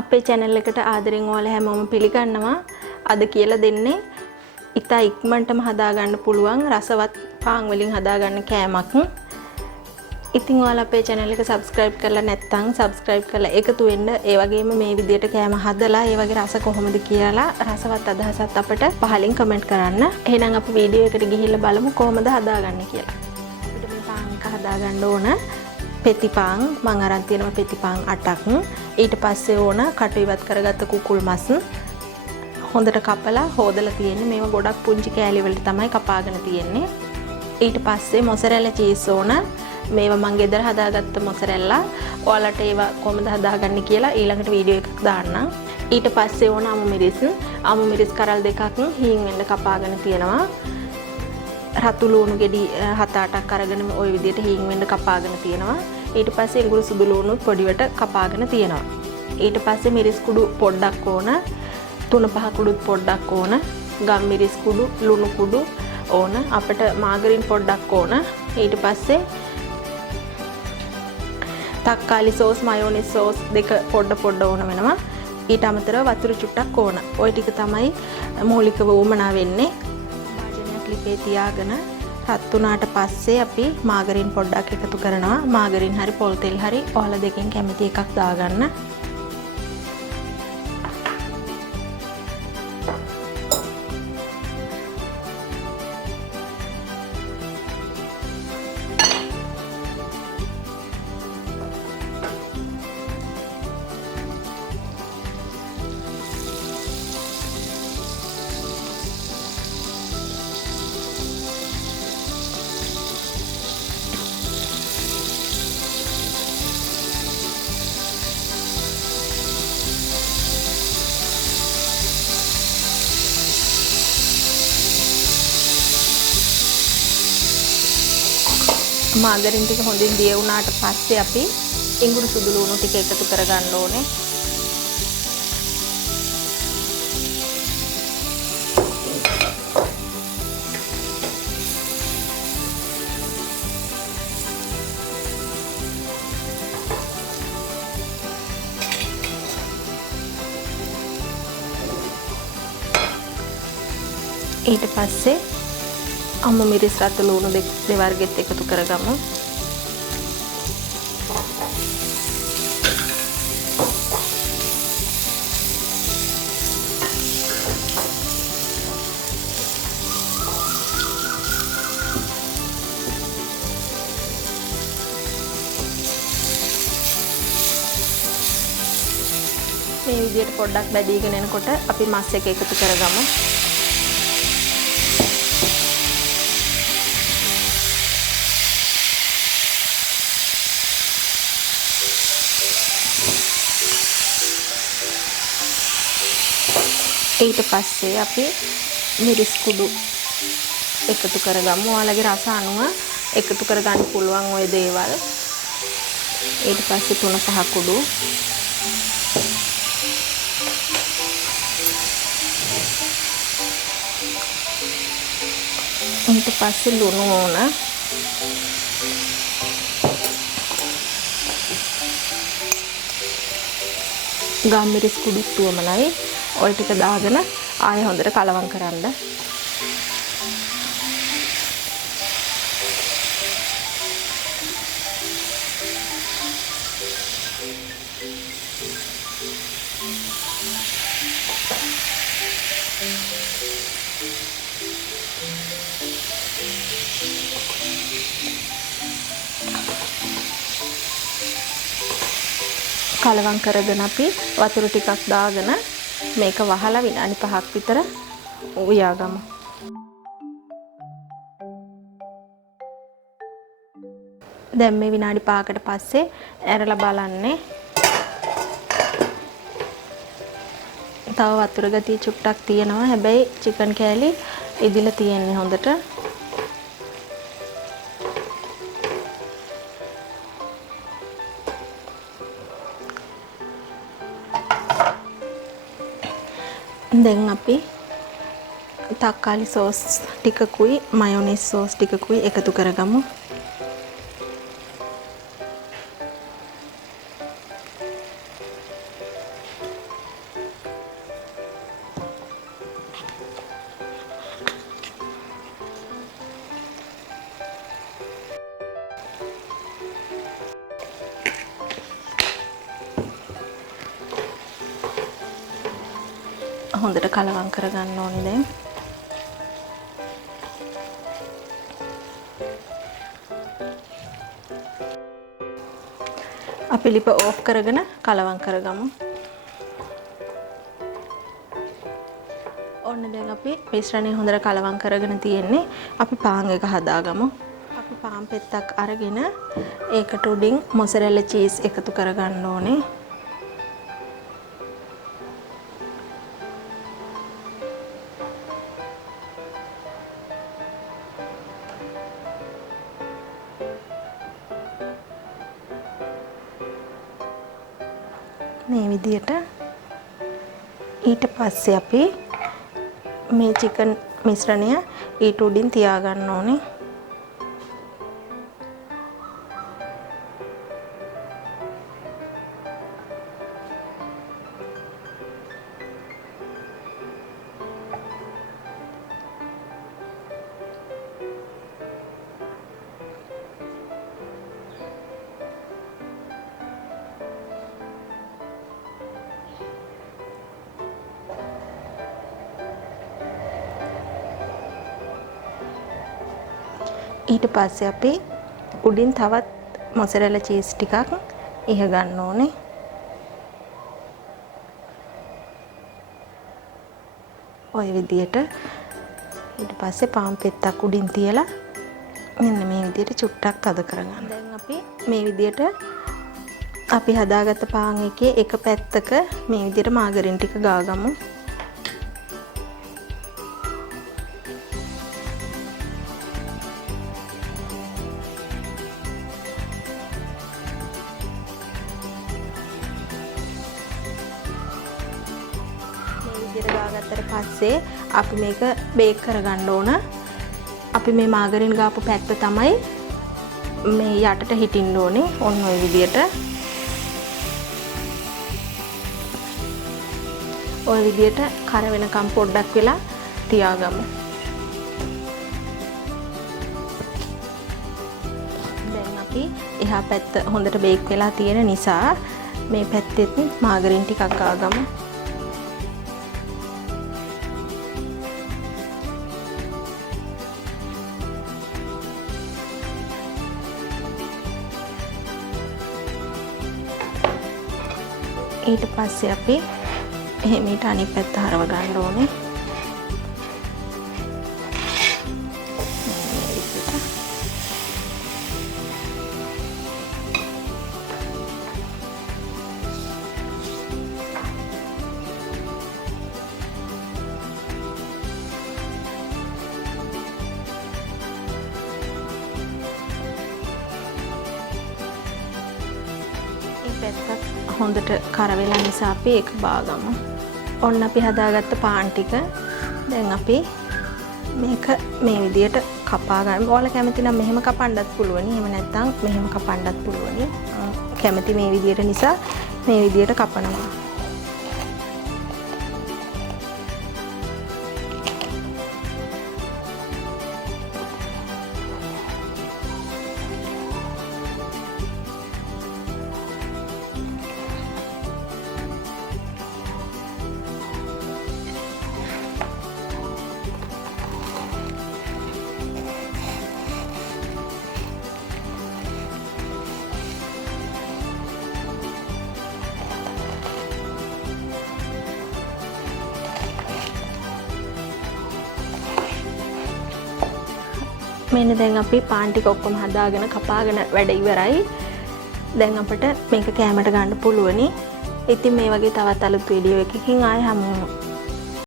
අපේ channel එකට ආදරෙන් ඔයාලා හැමෝම පිළිගන්නවා. අද කියලා දෙන්නේ ඉතා ඉක්මනටම හදාගන්න පුළුවන් රසවත් පාන් වලින් හදාගන්න කෑමක්. ඉතින් ඔයාලා අපේ channel එක subscribe කරලා නැත්නම් subscribe කරලා එකතු වෙන්න. ඒ වගේම මේ විදියට කෑම හදලා ඒ වගේ රස කොහොමද කියලා රසවත් අදහසත් අපිට පහලින් comment කරන්න. එහෙනම් අපි වීඩියෝ එකට ගිහිල්ලා බලමු කොහොමද හදාගන්නේ කියලා. අපිට මේ පාන් එක හදාගන්න ඕන පෙති පාන් මම අරන් තියෙනවා පෙති පාන් 8ක්. ඊට පස්සේ ඕන කටු ඉවත් කරගත්ත කුකුල් මස් හොඳට කපලා හොදලා තියෙන්නේ. මේවා ගොඩක් පුංචි කෑලි වලට තමයි කපාගෙන තියෙන්නේ. ඊට පස්සේ මොසරෙල්ලා චීස් ඕන. මේවා මම ගෙදර හදාගත්ත මොසරෙල්ලා. ඔයාලට ඒවා කොහොමද හදාගන්නේ කියලා ඊළඟට වීඩියෝ එකක් දාන්නම්. ඊට පස්සේ ඕන අමු මිරිස්. අමු මිරිස් කරල් දෙකක් හීන් වෙන්න කපාගෙන තියෙනවා. රතු ලුණු ගෙඩි 7-8ක් අරගෙන ওই විදිහට හීන් වෙන්න කපාගෙන තියෙනවා. ඊට පස්සේ ඉඟුරු සුදු ලුණුත් පොඩිවට කපාගෙන තියෙනවා. ඊට පස්සේ මිරිස් කුඩු පොඩ්ඩක් ඕන. 3-5 කුඩුත් පොඩ්ඩක් ඕන. ගම් මිරිස් කුඩු, ලුණු කුඩු ඕන. අපිට මාගරින් පොඩ්ඩක් ඕන. ඊට පස්සේ තක්කාලි සෝස්, මයෝනයිස් සෝස් දෙක පොඩ ඕන වෙනවා. ඊට අමතරව වතුර චුට්ටක් ඕන. ওই ටික තමයි මූලිකව උමනා වෙන්නේ. වාජනයක් ලිපේ තියාගෙන රත් වුණාට පස්සේ අපි මාගරින් පොඩ්ඩක් එකතු කරනවා. මාගරින් හරි පොල් තෙල් හරි ඔයාලා දෙකෙන් කැමති එකක් දාගන්න. මාගරින් ටික හොඳින් දිය වුණාට පස්සේ අපි ඉඟුරු සුදු ලුණු ටික එකතු කරගන්න ඕනේ. ඊට පස්සේ අමු මිරිස් රතු ලුණු දෙවර්ගෙත් එකතු කරගමු. මේ විදිහට පොඩ්ඩක් බැදීගෙන එනකොට අපි මස් එක එකතු කරගමු. ඊට පස්සේ අපි මිරිස් කුඩු එකතු කරගමු. ඔයාලගේ රස අනුව එකතු කරගන්න පුළුවන් ওই දේවල්. ඊට පස්සේ 3-5 කුඩු. ඊට පස්සේ ලුණු ඕන. ගම් මිරිස් කුඩු තුවමනයි. ඔය ටික දාගෙන ආයෙ හොඳට කලවම් කරන්න. කලවම් කරගෙන අපි වතුර ටිකක් දාගෙන මේක වහලා විනාඩි 5ක් විතර උයාගමු. දැන් මේ විනාඩි 5කට පස්සේ ඇරලා බලන්නේ. තව වතුර ගතිය චුට්ටක් තියෙනවා. හැබැයි චිකන් කෑලි ඉදිලා තියෙන්නේ හොඳට. දැන් අපි තක්කාලි සෝස් ටිකකුයි මයොනයිස් සෝස් ටිකකුයි එකතු කරගමු. හොඳට කලවම් කරගන්න ඕනේ දැන්. අපි ලිප ඕෆ් කරගෙන කලවම් කරගමු. ඔන්න දැන් අපි මිශ්‍රණය හොඳට කලවම් කරගෙන තියෙන්නේ. අපි පාන් එක හදාගමු. අපි පාන් පෙත්තක් අරගෙන ඒකට උඩින් මොසරෙල්ලා චීස් එකතු කරගන්න ඕනේ. මේ විදියට ඊට පස්සේ අපි මේ චිකන් මිශ්‍රණය ඊට උඩින් තියාගන්න ඕනේ. ඊට පස්සේ අපි උඩින් තවත් මොසරෙල්ලා චීස් ටිකක් ඉහ ගන්න ඕනේ. ඔය විදියට ඊට පස්සේ පාන් පෙත්තක් උඩින් තියලා මෙන්න මේ විදියට චුට්ටක් තද කරගන්න. දැන් අපි මේ විදියට අපි හදාගත්ත පාන් එකේ එක පැත්තක මේ විදියට මාගරින් ටික ගාගමු. ගාගත්තට පස්සේ අපි මේක බේක් කරගන්න ඕන. අපි මේ මාගරින් ගාපු පැත්ත තමයි මේ යටට හිටින්න ඕනේ. ඔන්න ඔය විදියට. ඔය විදියට කර වෙනකම් පොඩ්ඩක් වෙලා තියාගමු. දැන් අපි එහා පැත්ත හොඳට බේක් වෙලා තියෙන නිසා මේ පැත්තෙත් මාගරින් ටිකක් ගාගමු. ඊට පස්සේ අපි එහෙම ඊට අනිත් පැත්ත හරව ගන්න ඕනේ. පැත්තත් හොඳට කර වෙලා නිසා අපි ඒක බාගමු. ඔන්න අපි හදාගත්ත පාන් ටික දැන් අපි මේක මේ විදියට කපා ගන්න. ඔයාලා කැමති නම් මෙහෙම කපන්නත් පුළුවනි. එහෙම නැත්නම් මෙහෙම කපන්නත් පුළුවනි. කැමති මේ විදියට නිසා මේ විදියට කපනවා. මෙන්න දැන් අපි පාන් ටික ඔක්කොම හදාගෙන කපාගෙන වැඩ ඉවරයි. දැන් අපිට මේක කෑමට ගන්න පුළුවනි. ඉතින් මේ වගේ තවත් අලුත් වීඩියෝ එකකින් ආයෙ හමු වෙමු.